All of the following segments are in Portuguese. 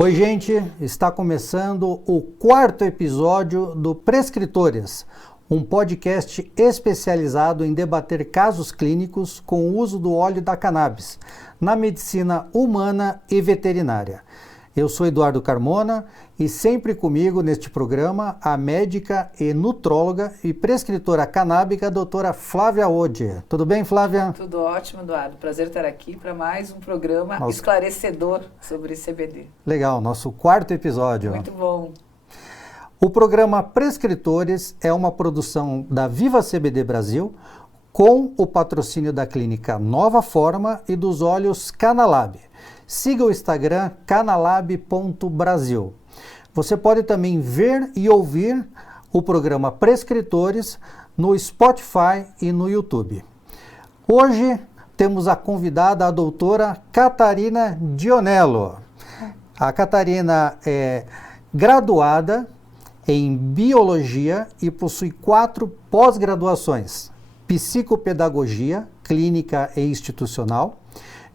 Oi, gente, está começando o quarto episódio do Prescritores, um podcast especializado em debater casos clínicos com o uso do óleo da cannabis na medicina humana e veterinária. Eu sou Eduardo Carmona e sempre comigo neste programa a médica e nutróloga e prescritora canábica doutora Flávia Ode. Tudo bem, Flávia? Tudo ótimo, Eduardo. Prazer estar aqui para mais um programa esclarecedor sobre CBD. Legal, nosso quarto episódio. Muito bom. O programa Prescritores é uma produção da Viva CBD Brasil com o patrocínio da clínica Nova Forma e dos óleos Canalab. Siga o Instagram canalab.brasil. Você pode também ver e ouvir o programa Prescritores no Spotify e no YouTube. Hoje temos a convidada, a doutora Catarina Dionello. A Catarina é graduada em Biologia e possui 4 pós-graduações: Psicopedagogia, Clínica e Institucional,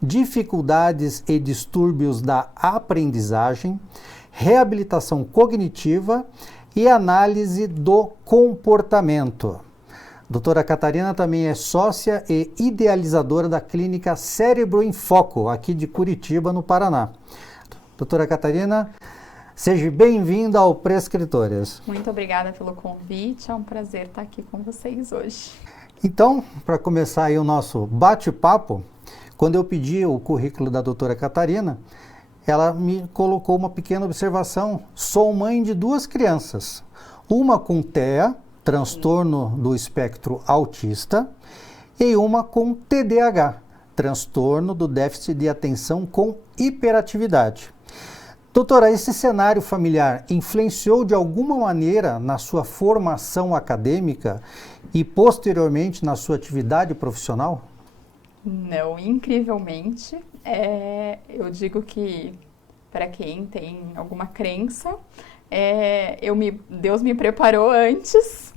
Dificuldades e Distúrbios da Aprendizagem, Reabilitação Cognitiva e Análise do Comportamento. Doutora Catarina também é sócia e idealizadora da clínica Cérebro em Foco, aqui de Curitiba, no Paraná. Doutora Catarina, seja bem-vinda ao Prescritores. Muito obrigada pelo convite, é um prazer estar aqui com vocês hoje. Então, para começar aí o nosso bate-papo, quando eu pedi o currículo da doutora Catarina, ela me colocou uma pequena observação. Sou mãe de 2 crianças, uma com TEA, transtorno do espectro autista, e uma com TDAH, transtorno do déficit de atenção com hiperatividade. Doutora, esse cenário familiar influenciou de alguma maneira na sua formação acadêmica e posteriormente na sua atividade profissional? Não, incrivelmente. Eu digo que para quem tem alguma crença, Deus me preparou antes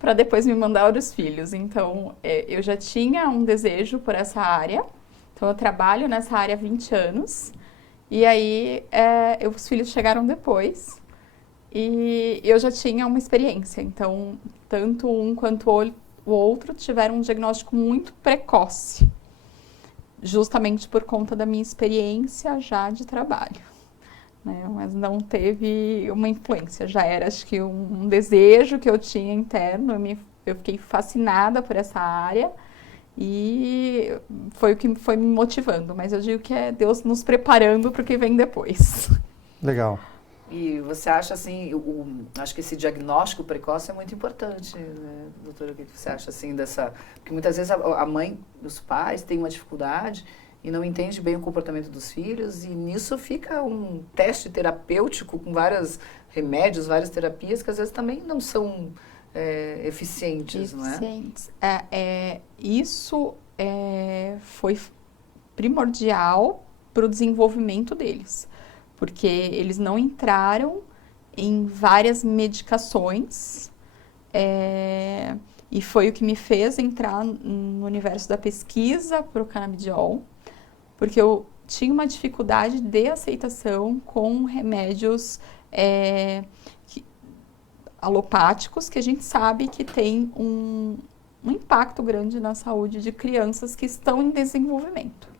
para depois me mandar os filhos. Então, eu já tinha um desejo por essa área. Então, eu trabalho nessa área há 20 anos. E aí, os filhos chegaram depois. E eu já tinha uma experiência. Então, tanto um quanto o outro tiveram um diagnóstico muito precoce. Justamente por conta da minha experiência já de trabalho, né? Mas não teve uma influência, já era acho que um desejo que eu tinha interno, eu fiquei fascinada por essa área e foi o que foi me motivando, mas eu digo que é Deus nos preparando para o que vem depois. Legal. E você acha assim, acho que esse diagnóstico precoce é muito importante, né, doutora? O que você acha assim dessa... Porque muitas vezes a mãe, os pais têm uma dificuldade e não entende bem o comportamento dos filhos e nisso fica um teste terapêutico com vários remédios, várias terapias que às vezes também não são eficientes, não é? Isso foi primordial para o desenvolvimento deles. Porque eles não entraram em várias medicações e foi o que me fez entrar no universo da pesquisa para o canabidiol, porque eu tinha uma dificuldade de aceitação com remédios alopáticos, que a gente sabe que tem um impacto grande na saúde de crianças que estão em desenvolvimento.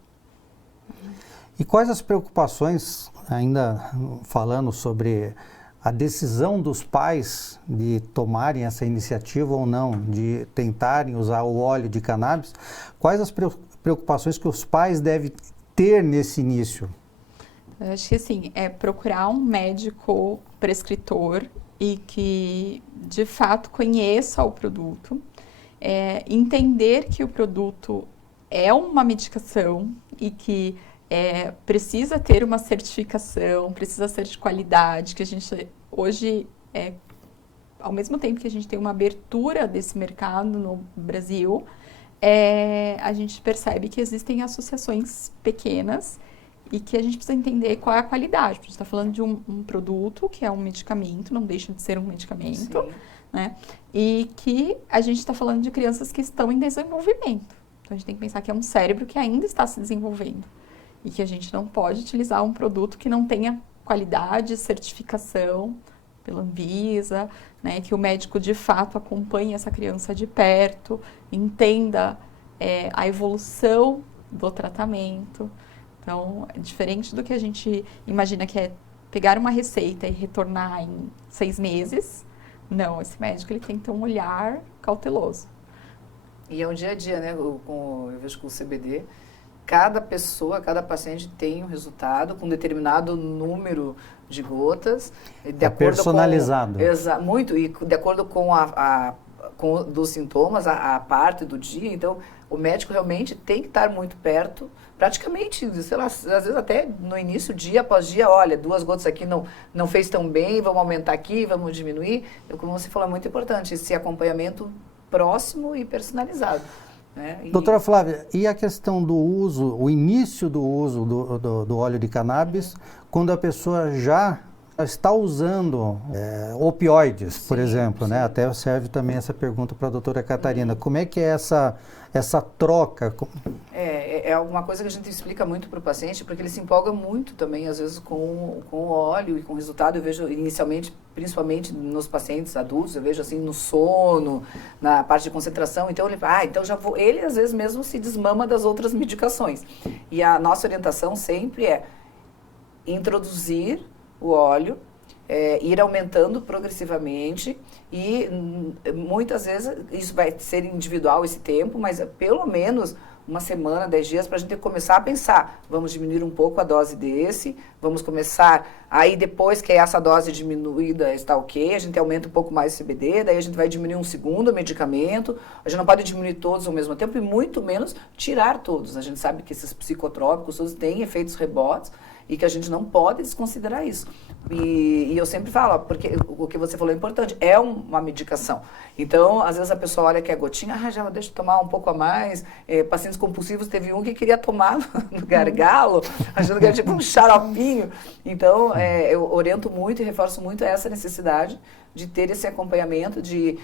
E quais as preocupações, ainda falando sobre a decisão dos pais de tomarem essa iniciativa ou não, de tentarem usar o óleo de cannabis, quais as preocupações que os pais devem ter nesse início? Eu acho que assim, procurar um médico prescritor e que de fato conheça o produto, entender que o produto é uma medicação e que precisa ter uma certificação, precisa ser de qualidade, que a gente hoje, ao mesmo tempo que a gente tem uma abertura desse mercado no Brasil, a gente percebe que existem associações pequenas e que a gente precisa entender qual é a qualidade. A gente está falando de um produto que é um medicamento, não deixa de ser um medicamento, né? E que a gente está falando de crianças que estão em desenvolvimento. Então, a gente tem que pensar que é um cérebro que ainda está se desenvolvendo. E que a gente não pode utilizar um produto que não tenha qualidade, certificação pela Anvisa, né, que o médico de fato acompanhe essa criança de perto, entenda a evolução do tratamento. Então, é diferente do que a gente imagina, que é pegar uma receita e retornar em 6 meses. Não, esse médico ele tem que ter um olhar cauteloso. E é um dia a dia, né? Eu vejo com o CBD, cada pessoa, cada paciente tem um resultado com determinado número de gotas. De acordo personalizado. Muito, e de acordo com dos sintomas, a parte do dia. Então, o médico realmente tem que estar muito perto, praticamente, sei lá, às vezes até no início, dia após dia, olha, 2 gotas aqui não fez tão bem, vamos aumentar aqui, vamos diminuir. Como você falou, é muito importante esse acompanhamento próximo e personalizado. Né? Doutora Flávia, e a questão do uso, o início do uso do óleo de cannabis, quando a pessoa já está usando opioides, por exemplo, né? Até serve também essa pergunta para a doutora Catarina. Como é que é essa troca? É alguma coisa que a gente explica muito para o paciente, porque ele se empolga muito também, às vezes, com o óleo e com o resultado. Eu vejo inicialmente, principalmente nos pacientes adultos, eu vejo assim no sono, na parte de concentração. Então ele então já vou. Ele às vezes mesmo se desmama das outras medicações. E a nossa orientação sempre é introduzir o óleo, ir aumentando progressivamente, e muitas vezes isso vai ser individual esse tempo, mas pelo menos uma semana, 10 dias, para a gente começar a pensar, vamos diminuir um pouco a dose desse, vamos começar, aí depois que essa dose diminuída está ok, a gente aumenta um pouco mais o CBD, daí a gente vai diminuir um segundo medicamento, a gente não pode diminuir todos ao mesmo tempo e muito menos tirar todos. A gente sabe que esses psicotrópicos todos têm efeitos rebotes, e que a gente não pode desconsiderar isso. E eu sempre falo, porque o que você falou é importante, é uma medicação. Então, às vezes a pessoa olha que é gotinha, já deixa eu tomar um pouco a mais. Pacientes compulsivos, teve um que queria tomar no gargalo, achando que era tipo um xaropinho. Então, eu oriento muito e reforço muito essa necessidade de ter esse acompanhamento, de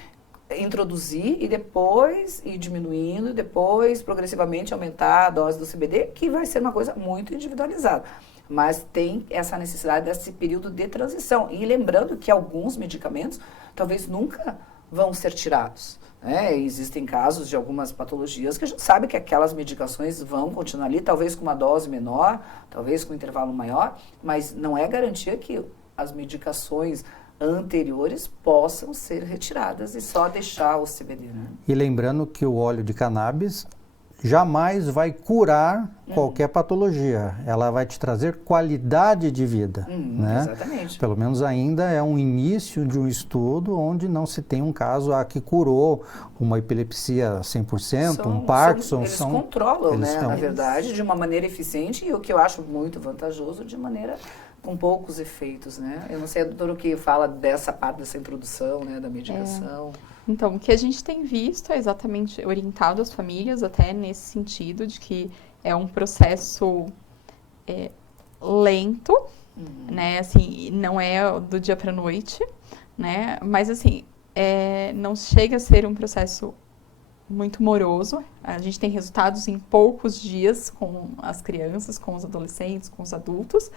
introduzir e depois ir diminuindo, e depois progressivamente aumentar a dose do CBD, que vai ser uma coisa muito individualizada. Mas tem essa necessidade desse período de transição. E lembrando que alguns medicamentos talvez nunca vão ser tirados. Né? Existem casos de algumas patologias que a gente sabe que aquelas medicações vão continuar ali, talvez com uma dose menor, talvez com um intervalo maior, mas não é garantia que as medicações anteriores possam ser retiradas e só deixar o CBD. Né? E lembrando que o óleo de cannabis jamais vai curar qualquer patologia. Ela vai te trazer qualidade de vida. Né? Exatamente. Pelo menos ainda é um início de um estudo onde não se tem um caso que curou uma epilepsia 100%, um Parkinson. Eles controlam, né, na verdade, de uma maneira eficiente, e o que eu acho muito vantajoso, de maneira com poucos efeitos. Né? Eu não sei, doutor, o que fala dessa parte, dessa introdução, né, da medicação. Então, o que a gente tem visto é exatamente orientado as famílias até nesse sentido de que é um processo lento, né? Assim, não é do dia para a noite, né? Mas, assim, não chega a ser um processo muito moroso. A gente tem resultados em poucos dias com as crianças, com os adolescentes, com os adultos.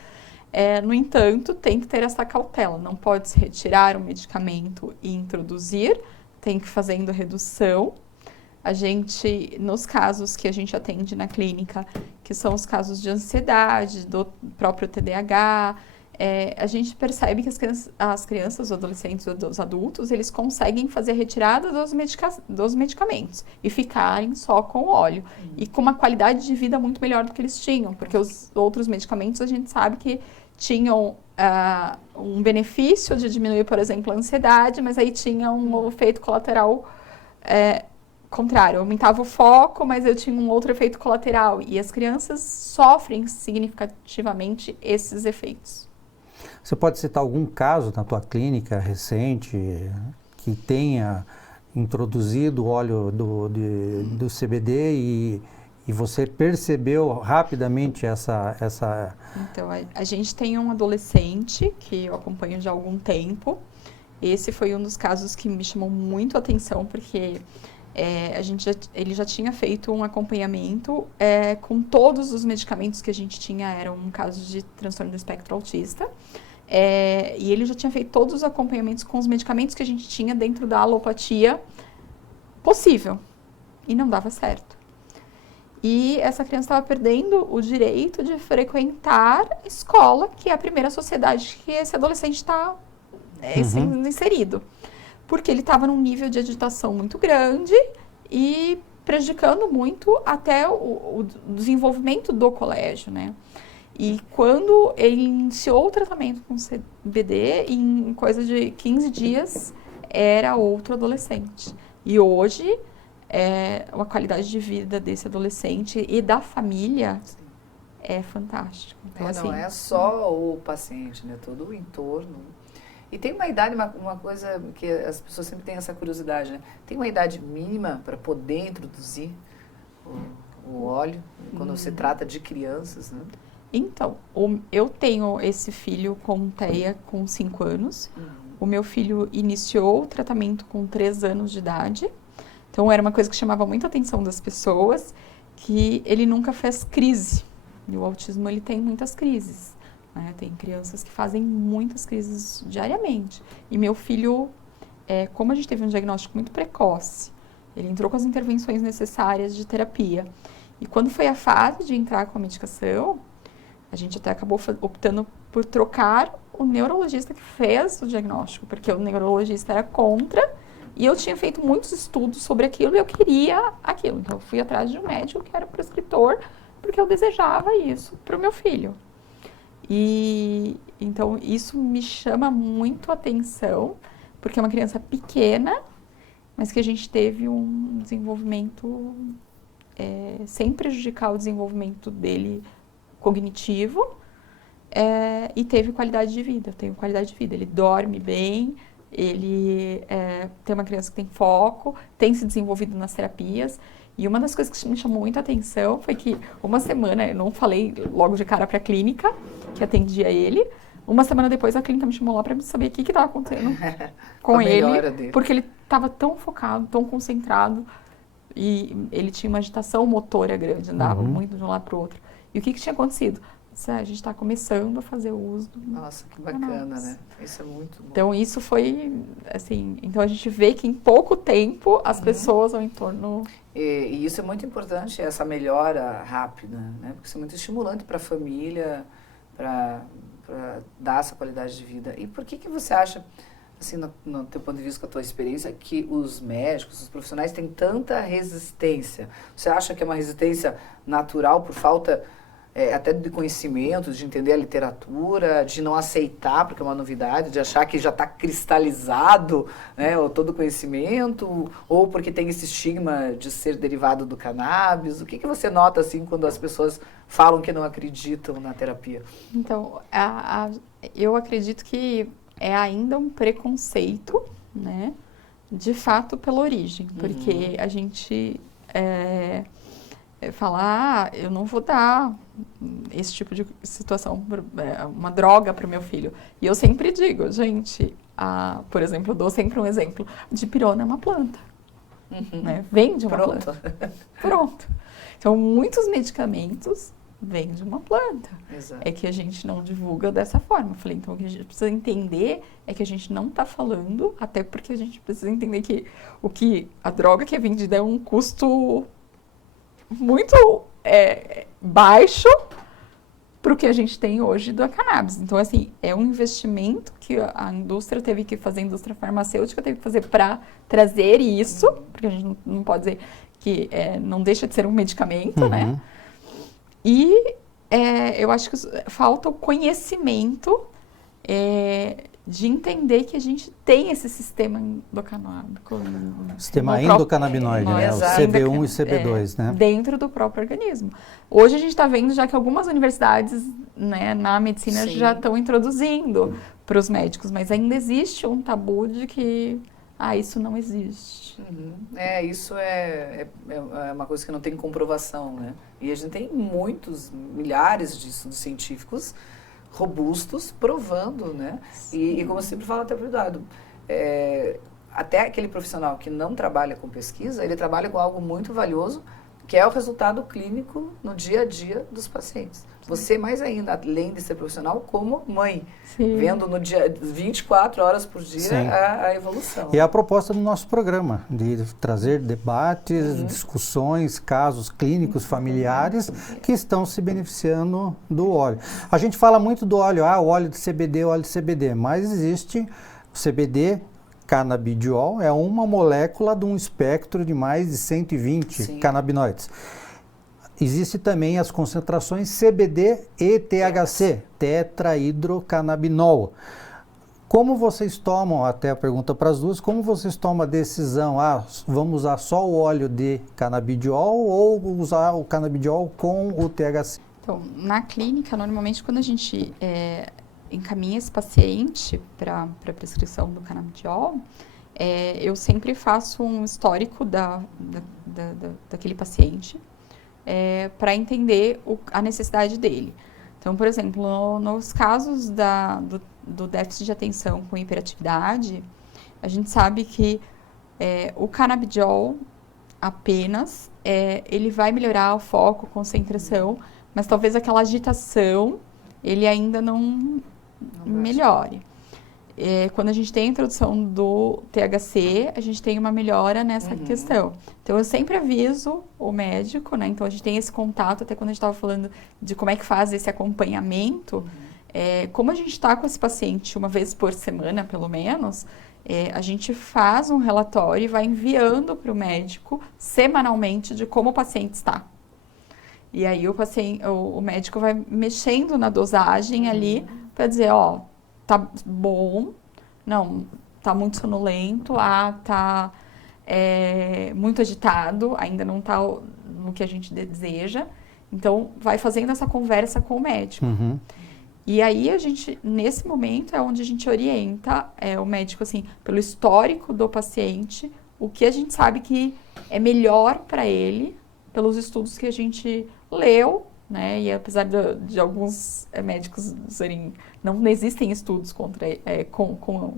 No entanto, tem que ter essa cautela. Não pode se retirar o medicamento e introduzir, tem que ir fazendo redução. A gente, nos casos que a gente atende na clínica, que são os casos de ansiedade, do próprio TDAH, a gente percebe que as crianças, os adolescentes, os adultos, eles conseguem fazer a retirada dos medicamentos e ficarem só com o óleo. E com uma qualidade de vida muito melhor do que eles tinham, porque os outros medicamentos a gente sabe que tinham um benefício de diminuir, por exemplo, a ansiedade, mas aí tinha um efeito colateral contrário. Eu aumentava o foco, mas eu tinha um outro efeito colateral. E as crianças sofrem significativamente esses efeitos. Você pode citar algum caso na tua clínica recente que tenha introduzido o óleo do CBD e você percebeu rapidamente essa... Então, a gente tem um adolescente que eu acompanho já há algum tempo. Esse foi um dos casos que me chamou muito a atenção, porque ele já tinha feito um acompanhamento com todos os medicamentos que a gente tinha, eram casos de transtorno do espectro autista, e ele já tinha feito todos os acompanhamentos com os medicamentos que a gente tinha dentro da alopatia possível, e não dava certo. E essa criança estava perdendo o direito de frequentar a escola, que é a primeira sociedade que esse adolescente está inserido. Porque ele estava num nível de agitação muito grande e prejudicando muito até o desenvolvimento do colégio, né? E quando ele iniciou o tratamento com CBD, em coisa de 15 dias, era outro adolescente. E hoje, a qualidade de vida desse adolescente e da família é fantástica. Então, não é só o paciente, né? Todo o entorno. E tem uma idade, uma coisa que as pessoas sempre têm essa curiosidade, né? Tem uma idade mínima para poder introduzir o óleo quando se trata de crianças, né? Então, eu tenho esse filho com TEA com 5 anos. O meu filho iniciou o tratamento com 3 anos de idade. Então, era uma coisa que chamava muita atenção das pessoas, que ele nunca fez crise. E o autismo, ele tem muitas crises. Tem crianças que fazem muitas crises diariamente. E meu filho, como a gente teve um diagnóstico muito precoce, ele entrou com as intervenções necessárias de terapia. E quando foi a fase de entrar com a medicação, a gente até acabou optando por trocar o neurologista que fez o diagnóstico, porque o neurologista era contra, e eu tinha feito muitos estudos sobre aquilo e eu queria aquilo. Então, eu fui atrás de um médico que era prescritor, porque eu desejava isso para o meu filho. E então isso me chama muito a atenção, porque é uma criança pequena, mas que a gente teve um desenvolvimento sem prejudicar o desenvolvimento dele cognitivo, e teve qualidade de vida. Eu tenho qualidade de vida. Ele dorme bem, ele tem uma criança que tem foco, tem se desenvolvido nas terapias. E uma das coisas que me chamou muito a atenção foi que uma semana, eu não falei logo de cara para a clínica, que atendia ele, uma semana depois a clínica me chamou lá para saber o que estava acontecendo com ele, porque ele estava tão focado, tão concentrado, e ele tinha uma agitação motora grande, andava muito de um lado para o outro. E o que tinha acontecido? A gente está começando a fazer o uso do... Nossa, que bacana, né? Isso é muito bom. Então, isso foi, assim... Então, a gente vê que em pouco tempo as pessoas ao entorno... E isso é muito importante, essa melhora rápida, né? Porque isso é muito estimulante para a família, para dar essa qualidade de vida. E por que você acha, assim, no teu ponto de vista, com a tua experiência, que os médicos, os profissionais têm tanta resistência? Você acha que é uma resistência natural por falta... até de conhecimento, de entender a literatura, de não aceitar, porque é uma novidade, de achar que já está cristalizado, né, todo o conhecimento, ou porque tem esse estigma de ser derivado do cannabis? O que você nota, assim, quando as pessoas falam que não acreditam na terapia? Então, eu acredito que é ainda um preconceito, né, de fato, pela origem, porque a gente... falar, eu não vou dar esse tipo de situação, uma droga para o meu filho. E eu sempre digo, gente, por exemplo, eu dou sempre um exemplo, dipirona é uma planta, né? Vem de uma planta. Pronto. Então, muitos medicamentos vêm de uma planta. Exato. É que a gente não divulga dessa forma. Eu falei, então, o que a gente precisa entender é que a gente não está falando, até porque a gente precisa entender que a droga que é vendida é um custo muito baixo para o que a gente tem hoje da cannabis. Então, assim, é um investimento que a indústria teve que fazer, a indústria farmacêutica teve que fazer para trazer isso, porque a gente não pode dizer que não deixa de ser um medicamento, né? E eu acho que falta o conhecimento de entender que a gente tem esse sistema endocanábico. Sistema endocannabinoide, né? O CB1 e CB2, né? Dentro do próprio organismo. Hoje a gente está vendo já que algumas universidades, né, na medicina já estão introduzindo para os médicos, mas ainda existe um tabu de que isso não existe. Isso é uma coisa que não tem comprovação, né? E a gente tem milhares de estudos científicos robustos provando, né? E como eu sempre falo até cuidado, até aquele profissional que não trabalha com pesquisa, ele trabalha com algo muito valioso, que é o resultado clínico no dia a dia dos pacientes. Você mais ainda, além de ser profissional, como mãe, Sim. vendo no dia 24 horas por dia a evolução. E é a proposta do nosso programa, de trazer debates, discussões, casos clínicos, familiares que estão se beneficiando do óleo. A gente fala muito do óleo, o óleo de CBD, mas existe o CBD, canabidiol, é uma molécula de um espectro de mais de 120 canabinoides. Existe também as concentrações CBD e THC, tetrahidrocannabinol. Como vocês tomam, até a pergunta para as duas, como vocês tomam a decisão, vamos usar só o óleo de canabidiol ou usar o canabidiol com o THC? Então, na clínica, normalmente quando a gente encaminha esse paciente para a prescrição do canabidiol, eu sempre faço um histórico daquele paciente, para entender a necessidade dele. Então, por exemplo, nos casos do déficit de atenção com hiperatividade, a gente sabe que o canabidiol apenas, ele vai melhorar o foco, concentração, mas talvez aquela agitação, ele ainda não melhore. Quando a gente tem a introdução do THC, a gente tem uma melhora nessa questão. Então, eu sempre aviso o médico, né? Então, a gente tem esse contato, até quando a gente estava falando de como é que faz esse acompanhamento. Como a gente está com esse paciente uma vez por semana, pelo menos, a gente faz um relatório e vai enviando para o médico semanalmente de como o paciente está. E aí, o médico vai mexendo na dosagem ali para dizer, tá bom, não, tá muito sonolento, tá muito agitado, ainda não tá no que a gente deseja. Então, vai fazendo essa conversa com o médico. E aí, nesse momento, é onde a gente orienta o médico, assim, pelo histórico do paciente, o que a gente sabe que é melhor para ele, pelos estudos que a gente leu, né? E apesar de alguns médicos não existem estudos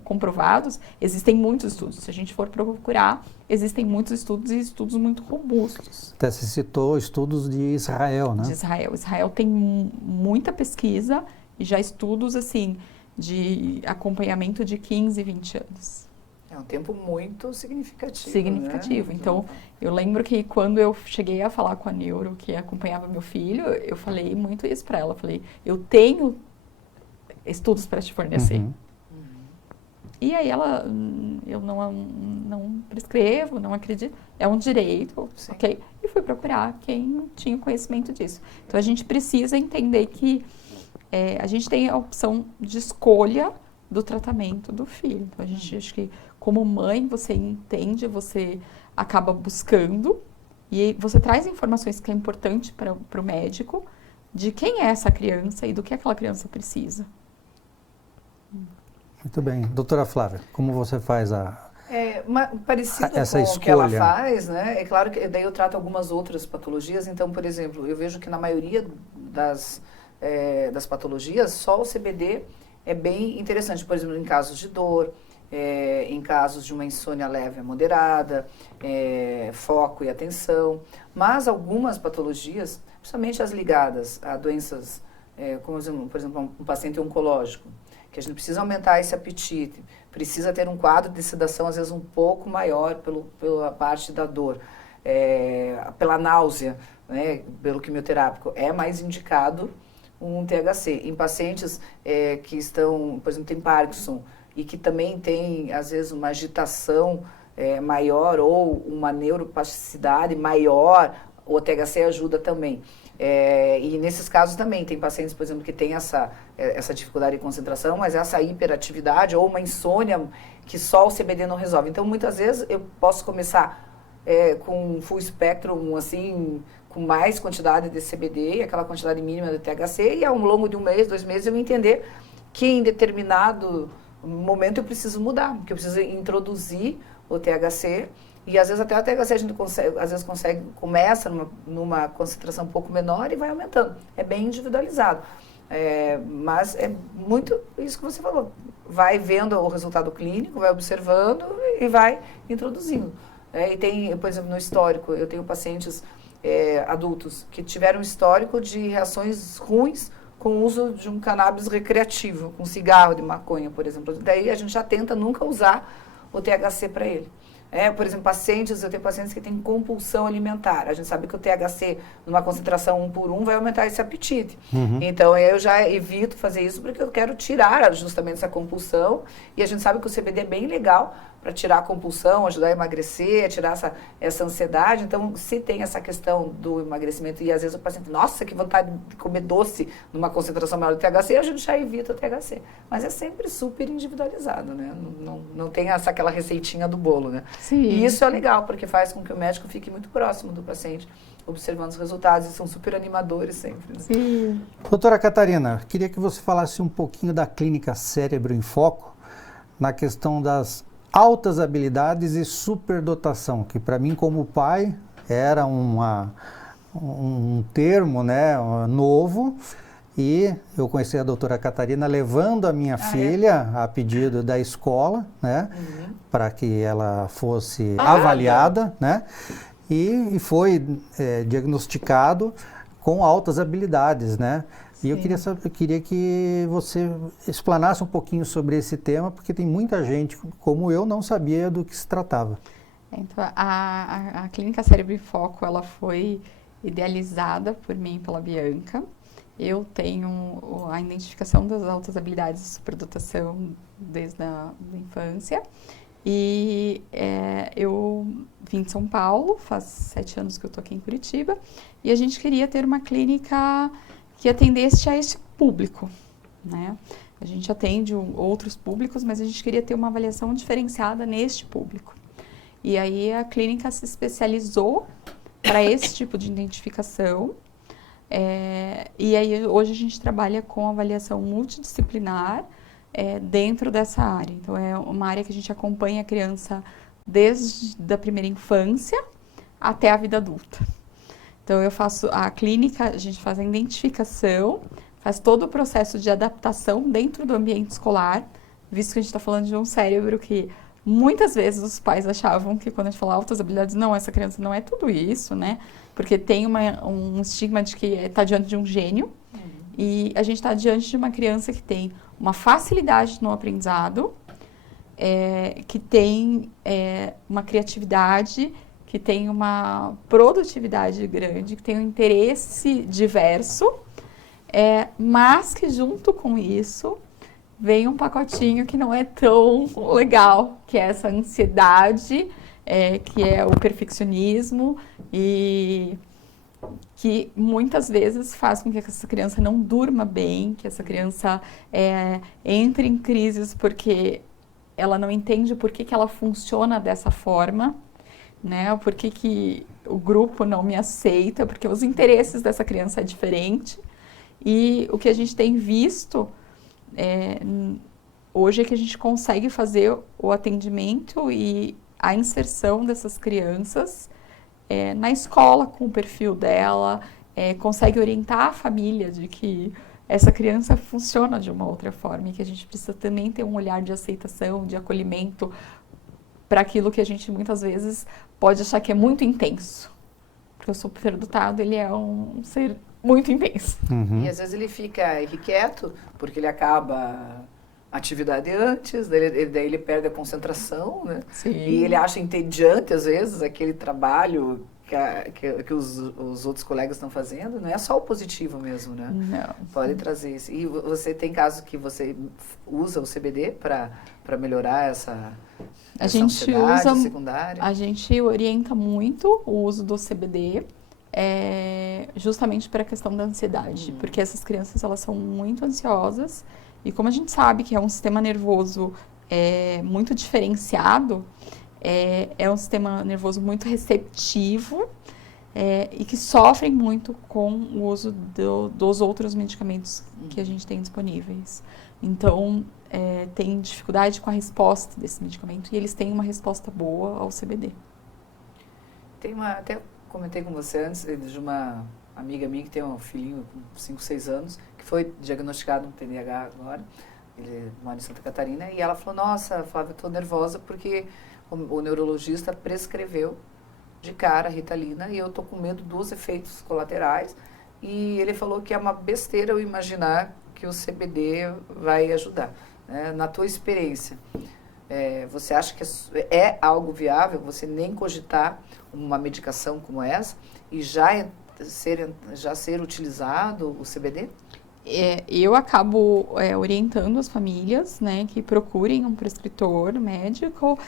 comprovados, existem muitos estudos. Se a gente for procurar, existem muitos estudos e estudos muito robustos. Até se citou estudos de Israel, né? De Israel. Israel tem muita pesquisa e já estudos, assim, de acompanhamento de 15, 20 anos. É um tempo muito significativo. Significativo. Né? Então, eu lembro que quando eu cheguei a falar com a neuro que acompanhava meu filho, eu falei muito isso para ela. Eu falei, eu tenho estudos para te fornecer. E aí eu não prescrevo, não acredito, é um direito, ok? E fui procurar quem tinha conhecimento disso. Então, a gente precisa entender que a gente tem a opção de escolha do tratamento do filho. Então, a gente acho que como mãe, você entende, você acaba buscando e você traz informações que é importante para o médico de quem é essa criança e do que aquela criança precisa. Muito bem. Doutora Flávia, como você faz parecido essa com escolha? O que ela faz, né? É claro que daí eu trato algumas outras patologias. Então, por exemplo, eu vejo que na maioria das patologias, só o CBD é bem interessante. Por exemplo, em casos de dor, em casos de uma insônia leve a moderada, foco e atenção. Mas algumas patologias, principalmente as ligadas a doenças, como por exemplo, um paciente oncológico, que a gente precisa aumentar esse apetite, precisa ter um quadro de sedação, às vezes, um pouco maior pela parte da dor, pela náusea, né, pelo quimioterápico, é mais indicado um THC. Em pacientes que estão, por exemplo, tem Parkinson, e que também tem, às vezes, uma agitação maior ou uma neuroplasticidade maior, o THC ajuda também. E nesses casos também, tem pacientes, por exemplo, que têm essa dificuldade de concentração, mas essa hiperatividade ou uma insônia que só o CBD não resolve. Então, muitas vezes, eu posso começar com um full spectrum, assim, com mais quantidade de CBD e aquela quantidade mínima de THC, e ao longo de 1 mês, 2 meses, eu entender que em determinado momento eu preciso mudar, que eu preciso introduzir o THC, e às vezes até o THC a gente começa numa concentração um pouco menor e vai aumentando. É bem individualizado. Mas é muito isso que você falou. vai vendo o resultado clínico, vai observando e vai introduzindo. E tem, por exemplo, no histórico, eu tenho pacientes adultos que tiveram histórico de reações ruins com o uso de um cannabis recreativo, com cigarro de maconha, por exemplo. Daí a gente já tenta nunca usar o THC para ele. Por exemplo, eu tenho pacientes que têm compulsão alimentar. A gente sabe que o THC, numa concentração 1 por 1, vai aumentar esse apetite. Então, eu já evito fazer isso porque eu quero tirar justamente essa compulsão. E a gente sabe que o CBD é bem legal para tirar a compulsão, ajudar a emagrecer, tirar essa ansiedade. Então, se tem essa questão do emagrecimento e às vezes o paciente, nossa, que vontade de comer doce numa concentração maior do THC, a gente já evita o THC. Mas é sempre super individualizado, né? Não tem aquela receitinha do bolo, né? Sim. E isso é legal, porque faz com que o médico fique muito próximo do paciente, observando os resultados, e são super animadores sempre. Né? Sim. Doutora Catarina, queria que você falasse um pouquinho da clínica Cérebro em Foco, na questão das altas habilidades e superdotação, que para mim como pai era um termo, né, novo, e eu conheci a doutora Catarina levando a minha filha a pedido da escola, né, para que ela fosse avaliada, né, e foi diagnosticado com altas habilidades, né. E eu queria que você explanasse um pouquinho sobre esse tema, porque tem muita gente, como eu, não sabia do que se tratava. Então, a Clínica Cérebro em Foco, ela foi idealizada por mim e pela Bianca. Eu tenho a identificação das altas habilidades de superdotação desde a infância. E eu vim de São Paulo, faz 7 anos que eu estou aqui em Curitiba, e a gente queria ter uma clínica que atendesse a esse público, né? A gente atende outros públicos, mas a gente queria ter uma avaliação diferenciada neste público. E aí a clínica se especializou para esse tipo de identificação. E aí hoje a gente trabalha com avaliação multidisciplinar dentro dessa área. Então é uma área que a gente acompanha a criança desde a primeira infância até a vida adulta. Então, eu faço a clínica, a gente faz a identificação, faz todo o processo de adaptação dentro do ambiente escolar, visto que a gente está falando de um cérebro que muitas vezes os pais achavam que quando a gente fala altas habilidades, não, essa criança não é tudo isso, né? Porque tem um estigma de que está diante de um gênio, e a gente está diante de uma criança que tem uma facilidade no aprendizado, que tem uma criatividade, que tem uma produtividade grande, que tem um interesse diverso, mas que junto com isso vem um pacotinho que não é tão legal, que é essa ansiedade, que é o perfeccionismo e que muitas vezes faz com que essa criança não durma bem, que essa criança entre em crises porque ela não entende por que ela funciona dessa forma, né? Por que o grupo não me aceita, porque os interesses dessa criança é diferente. E o que a gente tem visto hoje é que a gente consegue fazer o atendimento e a inserção dessas crianças na escola com o perfil dela, consegue orientar a família de que essa criança funciona de uma outra forma e que a gente precisa também ter um olhar de aceitação, de acolhimento para aquilo que a gente muitas vezes pode achar que é muito intenso. Porque o superdotado, ele é um ser muito intenso. E às vezes ele fica irrequieto, porque ele acaba a atividade antes, daí ele perde a concentração, né? Sim. E ele acha entediante, às vezes, aquele trabalho que os outros colegas estão fazendo. Não é só o positivo mesmo, né? Não. Pode trazer isso. E você tem casos que você usa o CBD para melhorar essa ansiedade secundária? A gente orienta muito o uso do CBD, justamente para a questão da ansiedade, porque essas crianças, elas são muito ansiosas, e como a gente sabe que é um sistema nervoso muito diferenciado, é um sistema nervoso muito receptivo, e que sofrem muito com o uso dos outros medicamentos que a gente tem disponíveis. Então, tem dificuldade com a resposta desse medicamento, e eles têm uma resposta boa ao CBD. Até comentei com você antes de uma amiga minha que tem um filhinho com 5, 6 anos, que foi diagnosticado com TDAH agora, ele mora em Santa Catarina, e ela falou, nossa, Flávia, eu estou nervosa porque o neurologista prescreveu de cara a Ritalina e eu estou com medo dos efeitos colaterais. E ele falou que é uma besteira eu imaginar que o CBD vai ajudar. Né? Na tua experiência, você acha que é algo viável você nem cogitar uma medicação como essa e já ser utilizado o CBD? Eu acabo orientando as famílias, né, que procurem um prescritor médico,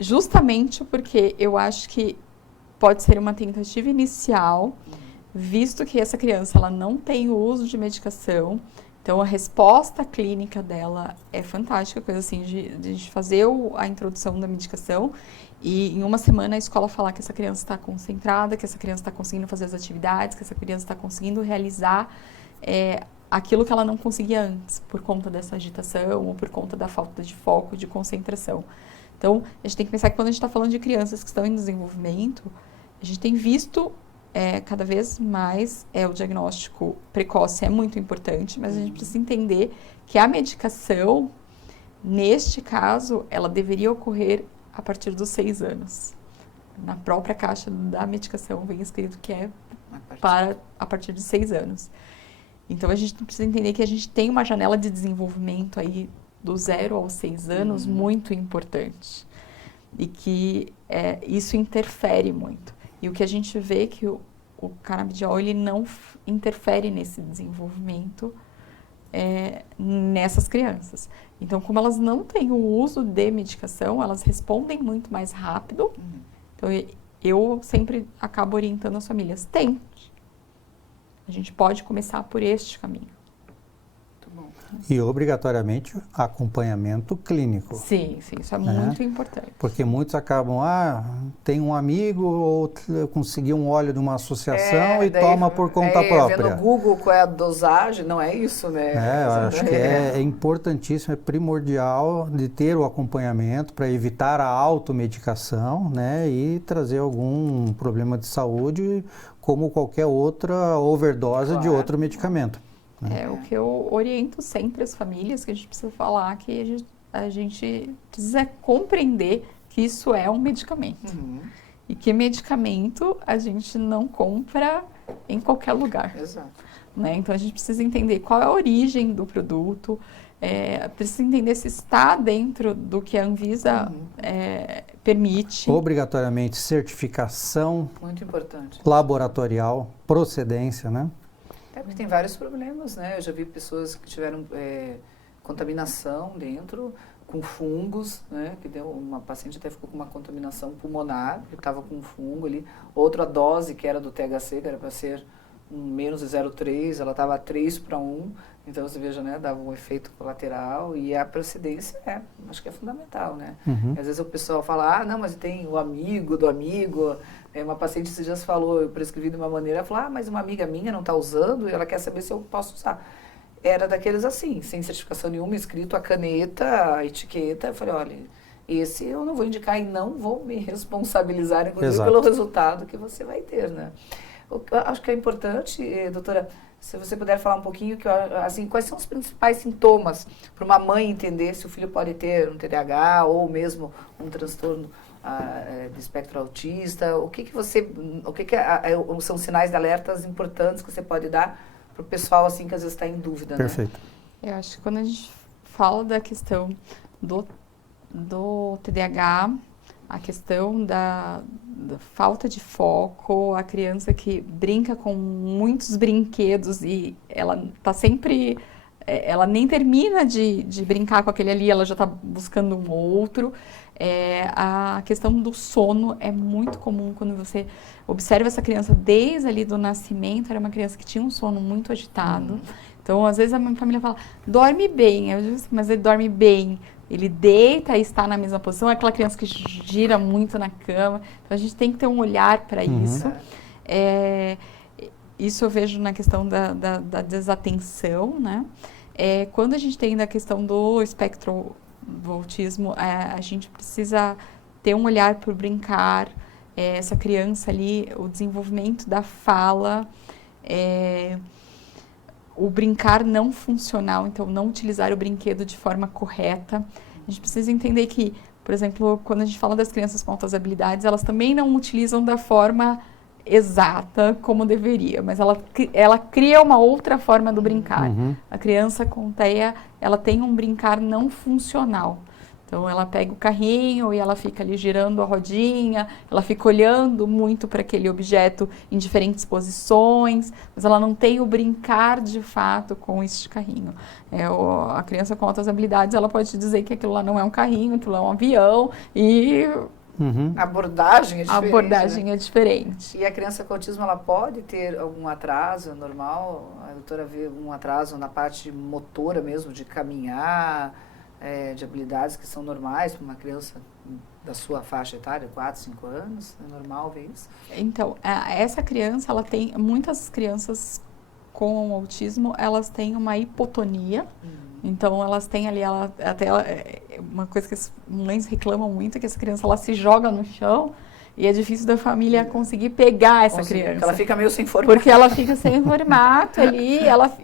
justamente porque eu acho que pode ser uma tentativa inicial, visto que essa criança ela não tem o uso de medicação, então a resposta clínica dela é fantástica, coisa assim, de fazer a introdução da medicação e em uma semana a escola falar que essa criança está concentrada, que essa criança está conseguindo fazer as atividades, que essa criança está conseguindo realizar aquilo que ela não conseguia antes, por conta dessa agitação ou por conta da falta de foco, de concentração. Então, a gente tem que pensar que quando a gente está falando de crianças que estão em desenvolvimento, a gente tem visto cada vez mais o diagnóstico precoce é muito importante, mas a gente precisa entender que a medicação, neste caso, ela deveria ocorrer a partir dos 6 anos. Na própria caixa da medicação vem escrito que é para a partir de 6 anos. Então, a gente precisa entender que a gente tem uma janela de desenvolvimento aí do 0 aos 6 anos muito importante. E que isso interfere muito. E o que a gente vê é que o canabidiol ele não interfere nesse desenvolvimento nessas crianças. Então, como elas não têm o uso de medicação, elas respondem muito mais rápido. Então, eu sempre acabo orientando as famílias. Tente. A gente pode começar por este caminho. E obrigatoriamente acompanhamento clínico. Sim, isso é muito importante. Porque muitos acabam, tem um amigo ou conseguiu um óleo de uma associação e toma por conta própria. Vendo no Google qual é a dosagem, não é isso, né? Eu acho que é importantíssimo, é primordial de ter o acompanhamento para evitar a automedicação, né? E trazer algum problema de saúde como qualquer outra overdose de outro medicamento. O que eu oriento sempre as famílias, que a gente precisa falar, que a gente precisa compreender que isso é um medicamento. E que medicamento a gente não compra em qualquer lugar. Exato. Né? Então, a gente precisa entender qual é a origem do produto, precisa entender se está dentro do que a Anvisa permite. Obrigatoriamente certificação. Muito importante. Laboratorial, procedência, né? Porque tem vários problemas, né? Eu já vi pessoas que tiveram contaminação dentro, com fungos, né? Que uma paciente até ficou com uma contaminação pulmonar, que estava com um fungo ali. Outra dose, que era do THC, que era para ser menos de 0,3, ela estava 3:1. Então, você veja, né? Dava um efeito colateral e a procedência acho que é fundamental, né? Às vezes o pessoal fala, não, mas tem o amigo do amigo. Uma paciente esses dias falou, eu prescrevi de uma maneira, ela falou, mas uma amiga minha não está usando e ela quer saber se eu posso usar. Era daqueles assim, sem certificação nenhuma, escrito a caneta, a etiqueta. Eu falei, olha, esse eu não vou indicar e não vou me responsabilizar, inclusive, pelo resultado que você vai ter, né? Eu acho que é importante, doutora, se você puder falar um pouquinho, assim, quais são os principais sintomas para uma mãe entender se o filho pode ter um TDAH ou mesmo um transtorno do espectro autista, o que são sinais de alertas importantes que você pode dar para o pessoal assim que às vezes está em dúvida? Perfeito. Né? Eu acho que quando a gente fala da questão do TDAH, a questão da falta de foco, a criança que brinca com muitos brinquedos e ela está sempre... ela nem termina de brincar com aquele ali, ela já está buscando um outro. A questão do sono é muito comum quando você observa essa criança desde ali do nascimento. Era uma criança que tinha um sono muito agitado. Então, às vezes a minha família fala, dorme bem. Eu digo assim, mas ele dorme bem. Ele deita e está na mesma posição. É aquela criança que gira muito na cama. Então, a gente tem que ter um olhar para isso. Isso eu vejo na questão da desatenção, né? Quando a gente tem na questão do espectro do autismo, a gente precisa ter um olhar para o brincar, essa criança ali, o desenvolvimento da fala, o brincar não funcional, então não utilizar o brinquedo de forma correta. A gente precisa entender que, por exemplo, quando a gente fala das crianças com altas habilidades, elas também não utilizam da forma exata como deveria, mas ela cria uma outra forma do brincar. A criança com TEA, ela tem um brincar não funcional. Então, ela pega o carrinho e ela fica ali girando a rodinha, ela fica olhando muito para aquele objeto em diferentes posições, mas ela não tem o brincar de fato com este carrinho. A criança com altas habilidades, ela pode dizer que aquilo lá não é um carrinho, aquilo é um avião e... A abordagem é diferente. A abordagem é diferente. E a criança com autismo, ela pode ter algum atraso normal? A doutora vê um atraso na parte motora mesmo, de caminhar... de habilidades que são normais para uma criança da sua faixa etária, 4, 5 anos, é normal ver isso? Então, essa criança, ela tem, muitas crianças com autismo, elas têm uma hipotonia, então elas têm ali, uma coisa que as mães reclamam muito, é que essa criança, ela se joga no chão, e é difícil da família conseguir pegar essa criança. Porque ela fica meio sem formato. Porque ela fica sem formato ali,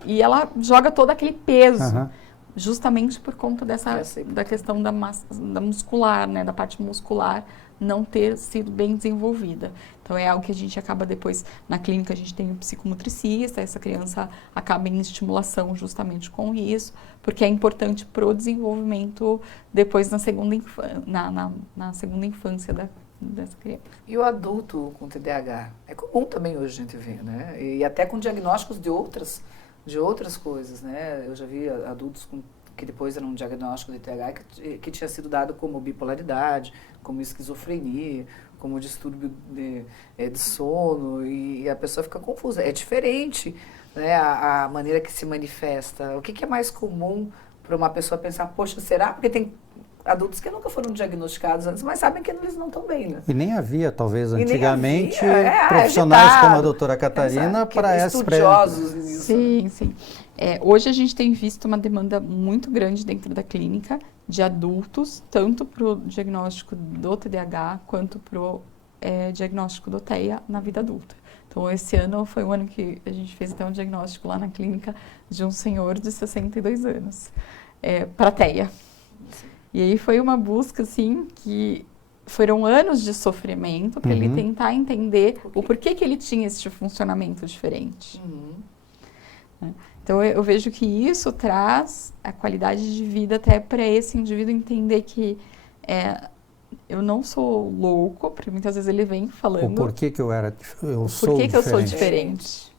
e ela joga todo aquele peso. Justamente por conta da questão da muscular, né, da parte muscular não ter sido bem desenvolvida. Então, é algo que a gente acaba depois, na clínica a gente tem o psicomotricista, essa criança acaba em estimulação justamente com isso, porque é importante para o desenvolvimento depois na segunda infância dessa criança. E o adulto com TDAH? É comum também hoje a gente ver, né? E até com diagnósticos de outras coisas, né? Eu já vi adultos que depois eram um diagnóstico de TDAH que tinha sido dado como bipolaridade, como esquizofrenia, como distúrbio de sono, e a pessoa fica confusa. É diferente, né, a maneira que se manifesta. O que é mais comum para uma pessoa pensar, poxa, será? Porque tem adultos que nunca foram diagnosticados antes, mas sabem que eles não estão bem, né? E nem havia, talvez, antigamente, profissionais como a doutora Catarina para essa estudiosos nisso. Sim. Hoje a gente tem visto uma demanda muito grande dentro da clínica de adultos, tanto para o diagnóstico do TDAH quanto para o diagnóstico do TEA na vida adulta. Então, esse ano foi um ano que a gente fez até um diagnóstico lá na clínica de um senhor de 62 anos, para TEA. E aí foi uma busca, assim, que foram anos de sofrimento para ele tentar entender o porquê que ele tinha esse funcionamento diferente. Então, eu vejo que isso traz a qualidade de vida até para esse indivíduo entender que eu não sou louco, porque muitas vezes ele vem falando... O porquê que eu sou diferente.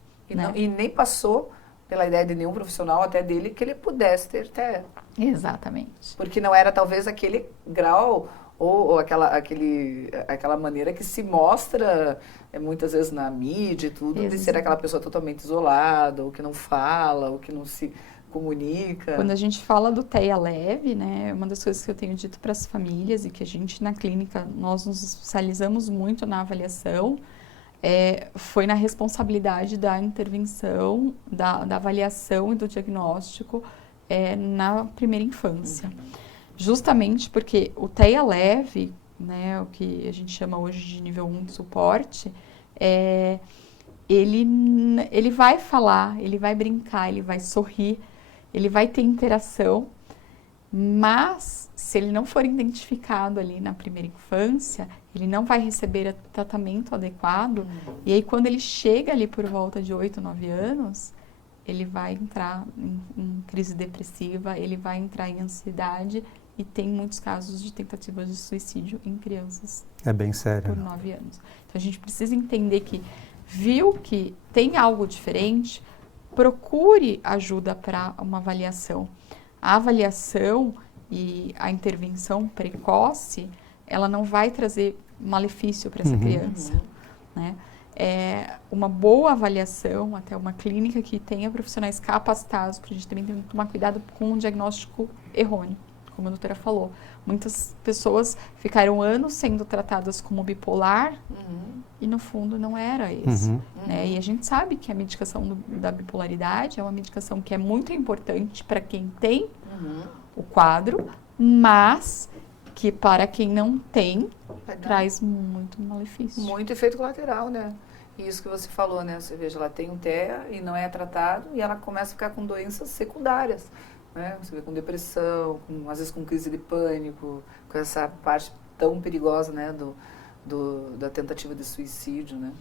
E nem passou pela ideia de nenhum profissional, até dele, que ele pudesse ter TEA. Exatamente. Porque não era talvez aquele grau ou aquela maneira que se mostra muitas vezes na mídia e tudo, de ser aquela pessoa totalmente isolada, ou que não fala, ou que não se comunica. Quando a gente fala do TEA leve, né, uma das coisas que eu tenho dito para as famílias e que a gente na clínica, nós nos especializamos muito na avaliação, foi na responsabilidade da intervenção, da avaliação e do diagnóstico na primeira infância. Justamente porque o TEA leve, né, o que a gente chama hoje de nível 1 de suporte, ele vai falar, ele vai brincar, ele vai sorrir, ele vai ter interação, mas se ele não for identificado ali na primeira infância, ele não vai receber tratamento adequado, e aí quando ele chega ali por volta de 8, 9 anos, ele vai entrar em crise depressiva, ele vai entrar em ansiedade, e tem muitos casos de tentativas de suicídio em crianças. É bem sério. Por 9 anos. Então a gente precisa entender que viu que tem algo diferente, procure ajuda para uma avaliação. A avaliação e a intervenção precoce, ela não vai trazer malefício para essa criança, né? Uma boa avaliação, até uma clínica que tenha profissionais capacitados, porque a gente também tem que tomar cuidado com um diagnóstico errôneo, como a doutora falou. Muitas pessoas ficaram anos sendo tratadas como bipolar e no fundo não era isso. Né? E a gente sabe que a medicação da bipolaridade é uma medicação que é muito importante para quem tem o quadro, mas que para quem não tem, traz muito malefício. Muito efeito colateral, né? E isso que você falou, né? Você veja, ela tem um TEA e não é tratado e ela começa a ficar com doenças secundárias, né? Você vê com depressão, às vezes com crise de pânico, com essa parte tão perigosa, né? Da tentativa de suicídio, né?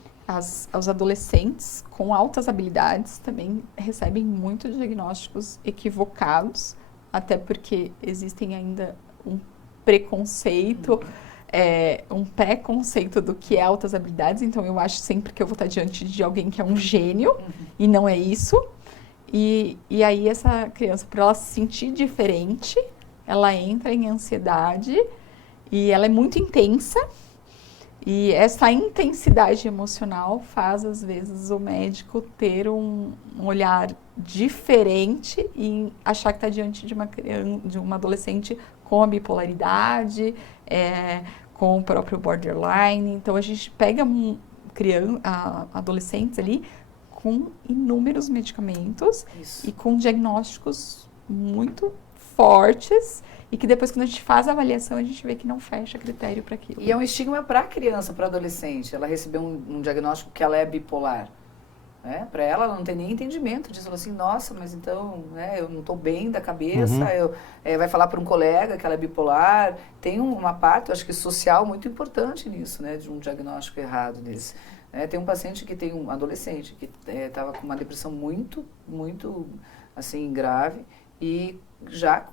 Os adolescentes com altas habilidades também recebem muitos diagnósticos equivocados, até porque existem ainda um preconceito, um preconceito do que é altas habilidades. Então eu acho sempre que eu vou estar diante de alguém que é um gênio, e não é isso. E aí essa criança, para ela se sentir diferente, ela entra em ansiedade e ela é muito intensa. E essa intensidade emocional faz, às vezes, o médico ter um olhar diferente e achar que está diante de uma criança, de uma adolescente com a bipolaridade, com o próprio borderline. Então, a gente pega adolescentes ali com inúmeros medicamentos e com diagnósticos muito fortes, e que depois, quando a gente faz a avaliação, a gente vê que não fecha critério para aquilo. E é um estigma para a criança, para a adolescente. Ela recebeu um diagnóstico que ela é bipolar. Né? Para ela não tem nem entendimento disso. Ela assim, nossa, mas então, né, eu não estou bem da cabeça, vai falar para um colega que ela é bipolar. Tem uma parte, eu acho que social, muito importante nisso, né, de um diagnóstico errado desse. Tem um paciente que tem um adolescente que estava com uma depressão muito, muito assim, grave, e já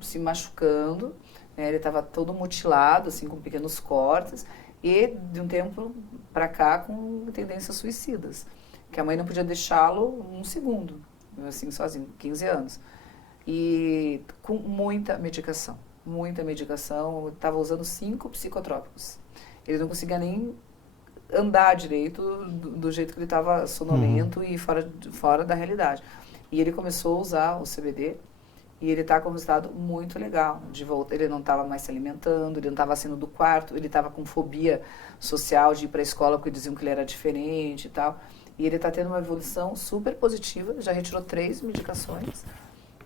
se machucando, né? Ele estava todo mutilado, assim, com pequenos cortes, e de um tempo para cá com tendências suicidas, que a mãe não podia deixá-lo um segundo, assim, sozinho, 15 anos. E com muita medicação, estava usando 5 psicotrópicos. Ele não conseguia nem andar direito do jeito que ele estava sonolento e fora da realidade. E ele começou a usar o CBD e ele está com um resultado muito legal. De volta, ele não estava mais se alimentando, ele não estava saindo do quarto, ele estava com fobia social de ir para a escola porque diziam que ele era diferente e tal. E ele está tendo uma evolução super positiva, já retirou 3 medicações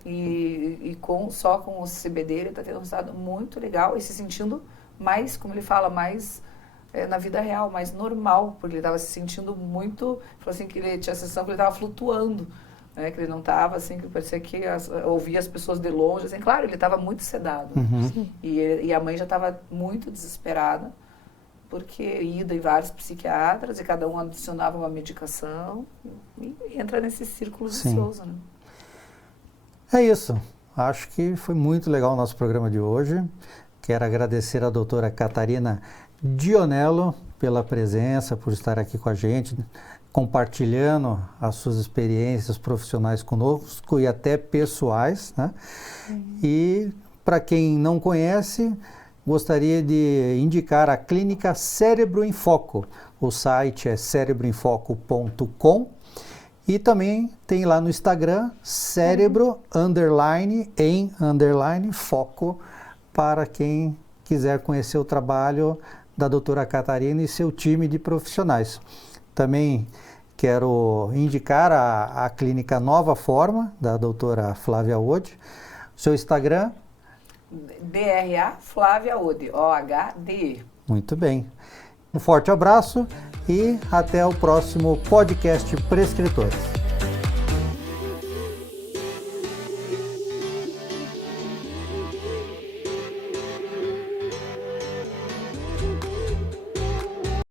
e só com o CBD ele está tendo um resultado muito legal e se sentindo mais, como ele fala, mais na vida real, mais normal, porque ele estava se sentindo muito, falou assim que ele tinha a sensação que ele estava flutuando. Que ele não estava assim, que parecia que ouvia as pessoas de longe, assim, claro, ele estava muito sedado. E a mãe já estava muito desesperada, porque ida em vários psiquiatras e cada um adicionava uma medicação e entra nesse círculo vicioso. Né? É isso. Acho que foi muito legal o nosso programa de hoje. Quero agradecer à doutora Catarina Dionello pela presença, por estar aqui com a gente, compartilhando as suas experiências profissionais conosco e até pessoais, né? E para quem não conhece, gostaria de indicar a clínica Cérebro em Foco. O site é cerebroemfoco.com e também tem lá no Instagram cérebro_foco para quem quiser conhecer o trabalho da doutora Catarina e seu time de profissionais. Também quero indicar a clínica Nova Forma, da doutora Flávia Ode. Seu Instagram? DRA Flávia Ode, OHDE. Muito bem. Um forte abraço e até o próximo podcast Prescritores.